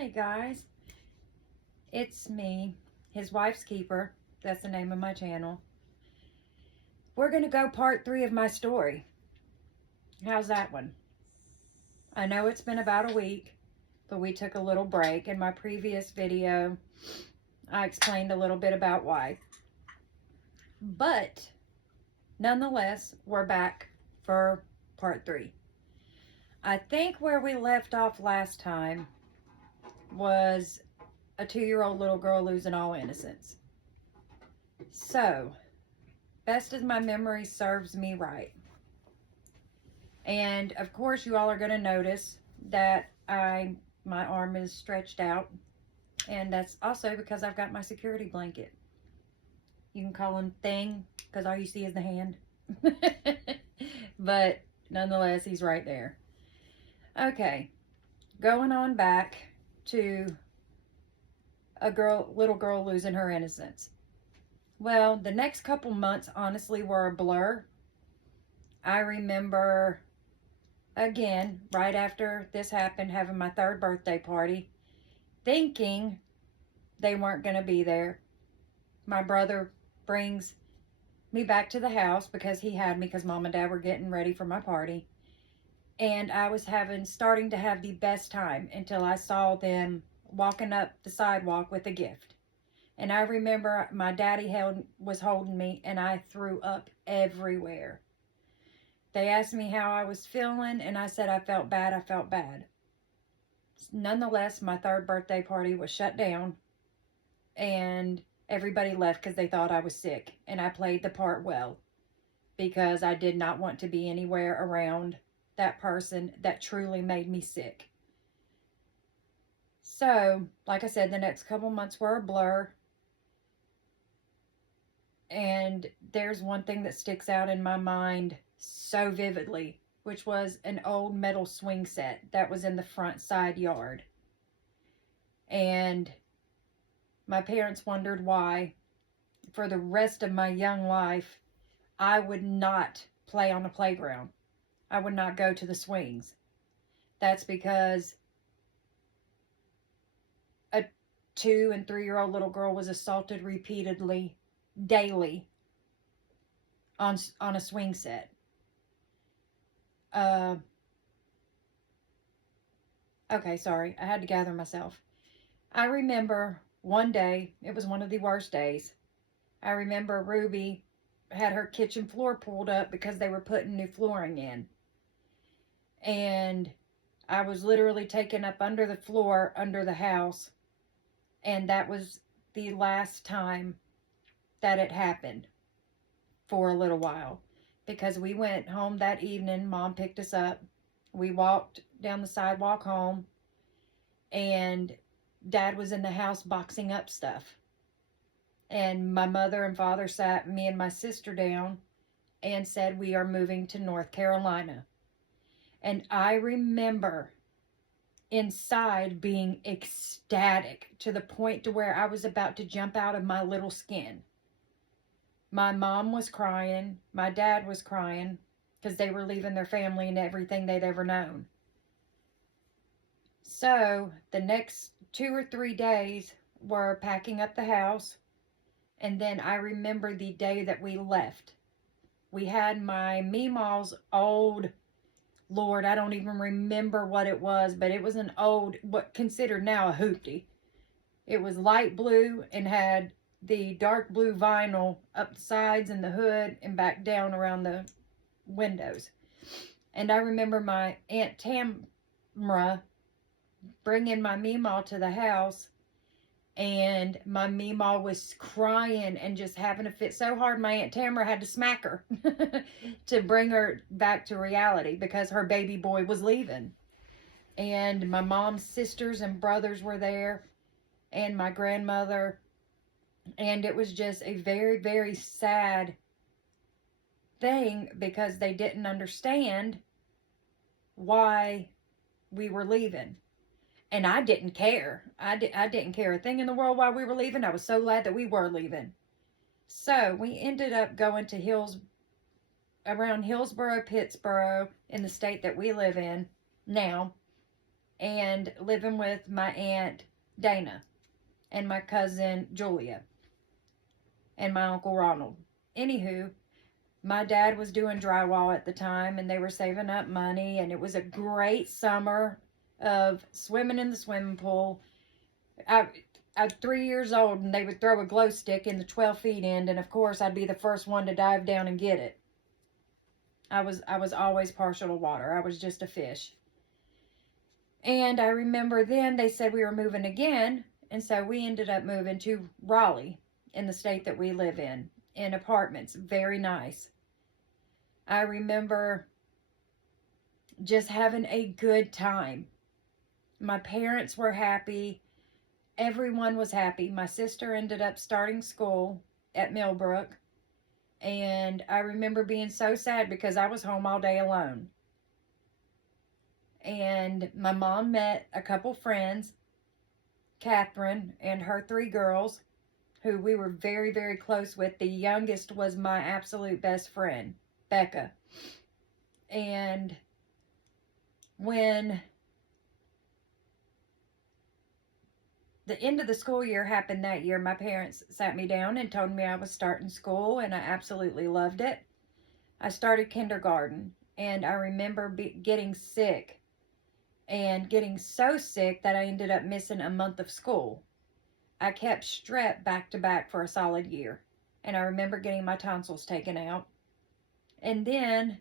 Hey guys, it's me, his wife's keeper. That's the name of my channel. We're going to go part 3 of my story. How's that one? I know it's been about a week, but we took a little break. In my previous video, I explained a little bit about why. But nonetheless, we're back for part 3. I think where we left off last time was a 2-year-old little girl losing all innocence. So, best as my memory serves me right. And of course you all are going to notice that my arm is stretched out, and that's also because I've got my security blanket. You can call him Thing because all you see is the hand. But nonetheless, he's right there. Okay, going on back to little girl losing her innocence. Well, the next couple months honestly were a blur. I remember, again, right after this happened, having my 3rd birthday party, thinking they weren't going to be there. My brother brings me back to the house because he had me because Mom and Dad were getting ready for my party. And I was starting to have the best time until I saw them walking up the sidewalk with a gift. And I remember my daddy was holding me, and I threw up everywhere. They asked me how I was feeling, and I said I felt bad. Nonetheless, my 3rd birthday party was shut down, and everybody left because they thought I was sick. And I played the part well because I did not want to be anywhere around that person that truly made me sick. So, like I said, the next couple months were a blur. And there's one thing that sticks out in my mind so vividly, which was an old metal swing set that was in the front side yard. And my parents wondered why, for the rest of my young life, I would not play on the playground. I would not go to the swings. That's because a 2- and 3-year-old little girl was assaulted repeatedly, daily, on a swing set. Okay, sorry. I had to gather myself. I remember one day, it was one of the worst days. I remember Ruby had her kitchen floor pulled up because they were putting new flooring in. And I was literally taken up under the floor, under the house. And that was the last time that it happened for a little while. Because we went home that evening. Mom picked us up. We walked down the sidewalk home. And Dad was in the house boxing up stuff. And my mother and father sat me and my sister down and said, we are moving to North Carolina. And I remember inside being ecstatic to the point to where I was about to jump out of my little skin. My mom was crying. My dad was crying because they were leaving their family and everything they'd ever known. So the next 2 or 3 days were packing up the house. And then I remember the day that we left. We had my Meemaw's old, Lord, I don't even remember what it was, but it was an old, what considered now a hoopty. It was light blue and had the dark blue vinyl up the sides and the hood and back down around the windows. And I remember my Aunt Tamra bringing my Meemaw to the house, and my Meemaw was crying and just having a fit so hard my Aunt Tamra had to smack her to bring her back to reality because her baby boy was leaving. And my mom's sisters and brothers were there, and my grandmother. And it was just a very, very sad thing because they didn't understand why we were leaving. And I didn't care. I didn't care a thing in the world why we were leaving. I was so glad that we were leaving. So we ended up going to around Hillsboro, Pittsburgh, in the state that we live in now. and living with my aunt Dana and my cousin Julia and my uncle Ronald. Anywho, my dad was doing drywall at the time, and they were saving up money, and it was a great summer of swimming in the swimming pool. I was 3 years old, and they would throw a glow stick in the 12 feet end, and of course I'd be the first one to dive down and get it. I was always partial to water. I was just a fish. And I remember then they said we were moving again, and so we ended up moving to Raleigh, in the state that we live in apartments. Very nice. I remember just having a good time. My parents were happy. Everyone was happy. My sister ended up starting school at Millbrook, and I remember being so sad because I was home all day alone. And my mom met a couple friends, Catherine and her 3 girls, who we were very, very close with. The youngest was my absolute best friend, Becca. And when the end of the school year happened that year, my parents sat me down and told me I was starting school, and I absolutely loved it. I started kindergarten, and I remember getting sick, and getting so sick that I ended up missing a month of school. I kept strep back to back for a solid year, and I remember getting my tonsils taken out. And then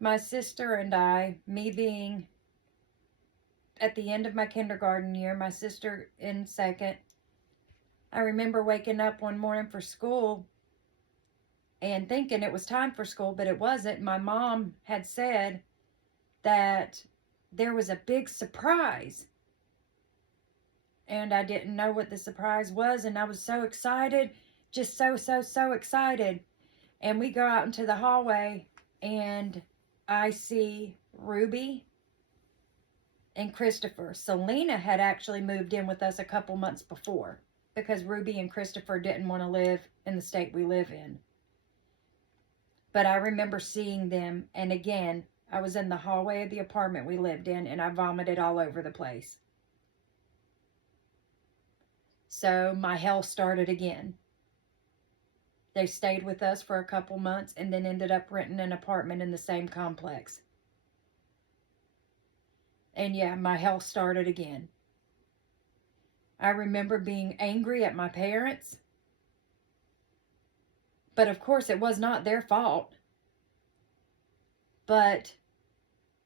my sister and I, me being at the end of my kindergarten year, my sister in second, I remember waking up one morning for school and thinking it was time for school, but it wasn't. My mom had said that there was a big surprise, and I didn't know what the surprise was, and I was so excited, just so excited. And we go out into the hallway, and I see Ruby and Christopher. Selena had actually moved in with us a couple months before because Ruby and Christopher didn't want to live in the state we live in. But I remember seeing them, and again, I was in the hallway of the apartment we lived in, and I vomited all over the place. So my hell started again. They stayed with us for a couple months and then ended up renting an apartment in the same complex. And yeah, my hell started again. I remember being angry at my parents. But of course, it was not their fault. But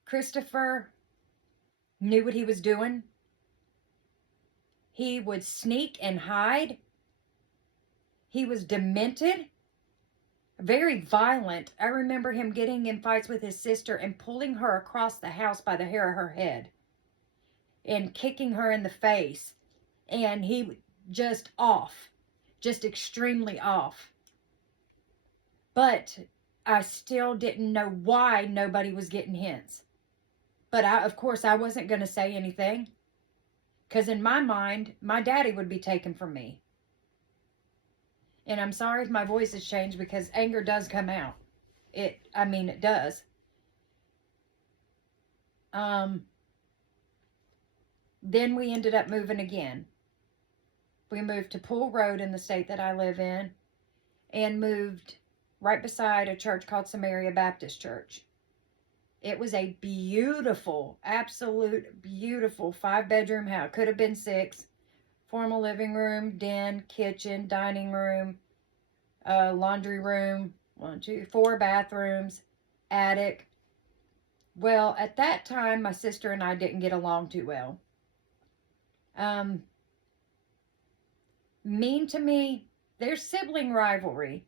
Christopher knew what he was doing. He would sneak and hide. He was demented, very violent. I remember him getting in fights with his sister and pulling her across the house by the hair of her head and kicking her in the face. And he just off, just extremely off. But I still didn't know why nobody was getting hints. But of course, I wasn't going to say anything, because in my mind, my daddy would be taken from me. And I'm sorry if my voice has changed, because anger does come out. It does. Then we ended up moving again. We moved to Pool Road in the state that I live in, and moved right beside a church called Samaria Baptist Church. It was a beautiful, absolute beautiful 5-bedroom house. Could have been 6. Formal living room, den, kitchen, dining room, laundry room, 4 bathrooms, attic. Well, at that time, my sister and I didn't get along too well. Mean to me, there's sibling rivalry.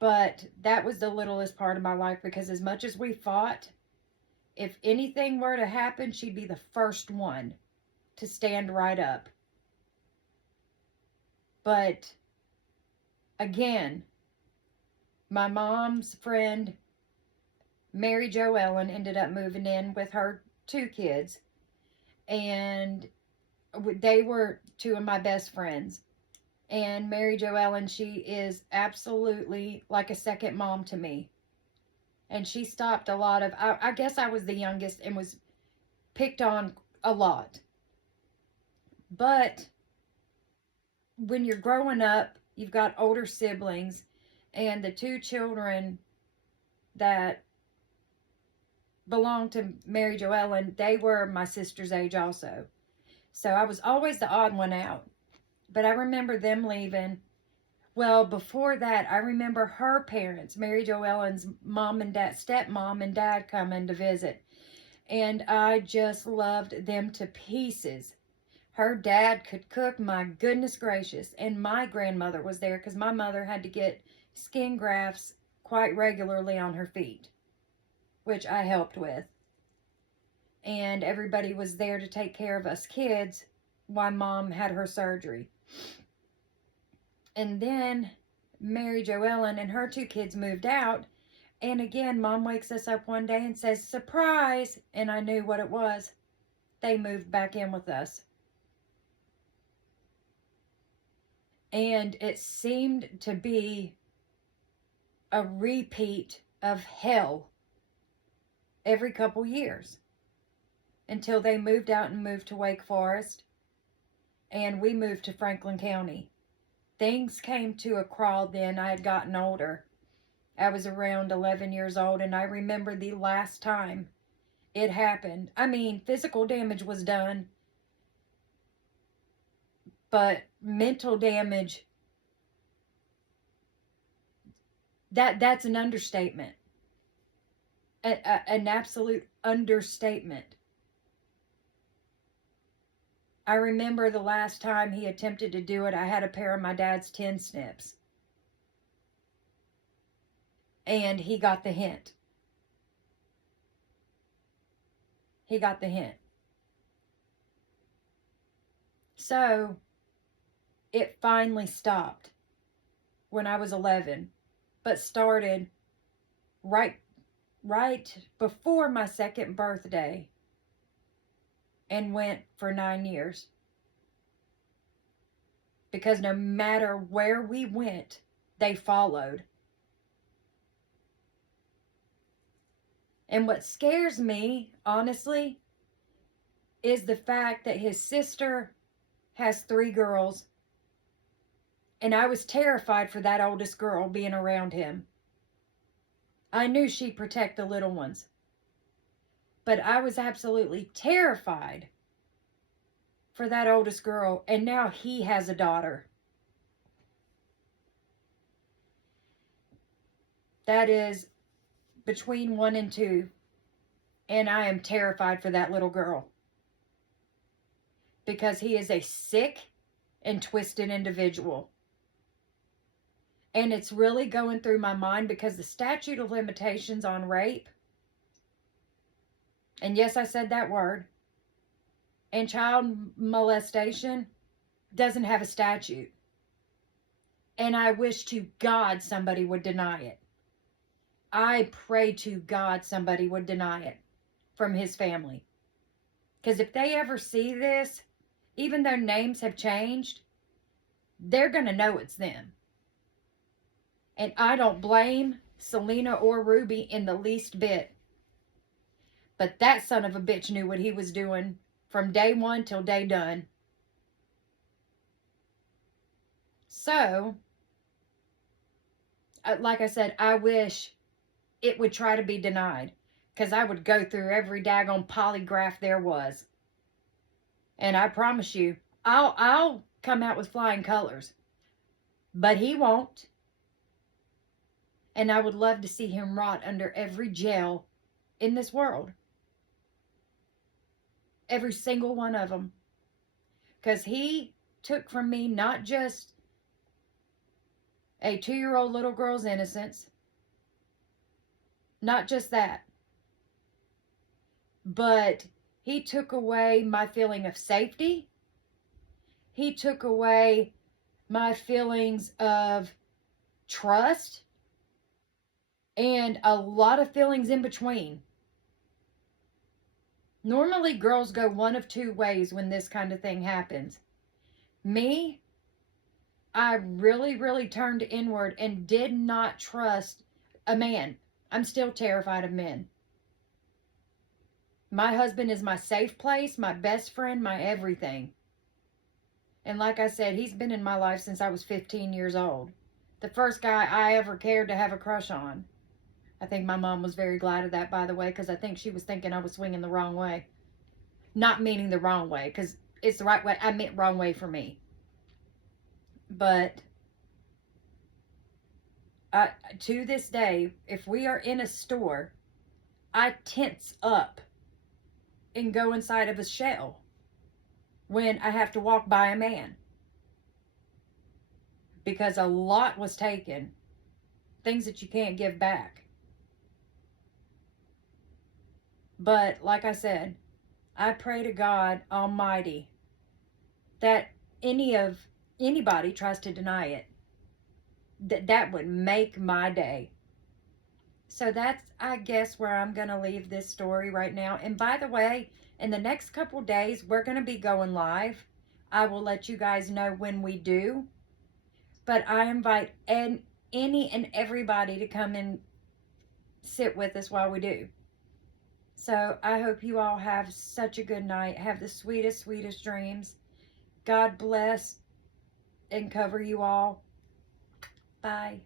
But that was the littlest part of my life, because as much as we fought, if anything were to happen, she'd be the first one to stand right up. But again, my mom's friend, Mary Jo Ellen, ended up moving in with her 2 kids. And they were 2 of my best friends. And Mary Jo Ellen, she is absolutely like a second mom to me. And she stopped a lot of, I guess I was the youngest and was picked on a lot. But when you're growing up, you've got older siblings, and the two children that belonged to Mary Jo Ellen, they were my sister's age also. So I was always the odd one out. But I remember them leaving. Well, before that, I remember her parents, Mary Jo Ellen's mom and dad, stepmom and dad, coming to visit. And I just loved them to pieces. Her dad could cook, my goodness gracious. And my grandmother was there because my mother had to get skin grafts quite regularly on her feet, which I helped with. And everybody was there to take care of us kids while Mom had her surgery. And then Mary Jo Ellen and her two kids moved out. And again, Mom wakes us up one day and says, "Surprise!" And I knew what it was. They moved back in with us. And it seemed to be a repeat of hell every couple years until they moved out and moved to Wake Forest, and we moved to Franklin County. Things came to a crawl then. I had gotten older. I was around 11 years old, and I remember the last time it happened. I mean, physical damage was done, but mental damage, that's an understatement. An absolute understatement. I remember the last time he attempted to do it, I had a pair of my dad's tin snips. And he got the hint. He got the hint. So, it finally stopped when I was 11, but started right before my second birthday and went for 9 years. Because no matter where we went, they followed. And what scares me, honestly, is the fact that his sister has 3 girls. And I was terrified for that oldest girl being around him. I knew she'd protect the little ones. But I was absolutely terrified for that oldest girl. And now he has a daughter. That is between 1 and 2. And I am terrified for that little girl. Because he is a sick and twisted individual. And it's really going through my mind because the statute of limitations on rape, and yes, I said that word, and child molestation doesn't have a statute. And I wish to God somebody would deny it. I pray to God somebody would deny it from his family. Because if they ever see this, even though names have changed, they're going to know it's them. And I don't blame Selena or Ruby in the least bit. But that son of a bitch knew what he was doing from day one till day done. So, like I said, I wish it would try to be denied. Because I would go through every daggone polygraph there was. And I promise you, I'll come out with flying colors. But he won't. And I would love to see him rot under every jail in this world. Every single one of them. Because he took from me not just a 2-year-old little girl's innocence. Not just that. But he took away my feeling of safety. He took away my feelings of trust. And a lot of feelings in between. Normally, girls go one of 2 ways when this kind of thing happens. Me, I really, really turned inward and did not trust a man. I'm still terrified of men. My husband is my safe place, my best friend, my everything. And like I said, he's been in my life since I was 15 years old. The first guy I ever cared to have a crush on. I think my mom was very glad of that, by the way, because I think she was thinking I was swinging the wrong way. Not meaning the wrong way, because it's the right way. I meant wrong way for me. But to this day, if we are in a store, I tense up and go inside of a shell when I have to walk by a man. Because a lot was taken. Things that you can't give back. But like I said, I pray to God Almighty that anybody tries to deny it, that would make my day. So that's, I guess, where I'm going to leave this story right now. And by the way, in the next couple days, we're going to be going live. I will let you guys know when we do. But I invite any and everybody to come and sit with us while we do. So I hope you all have such a good night. Have the sweetest, sweetest dreams. God bless and cover you all. Bye.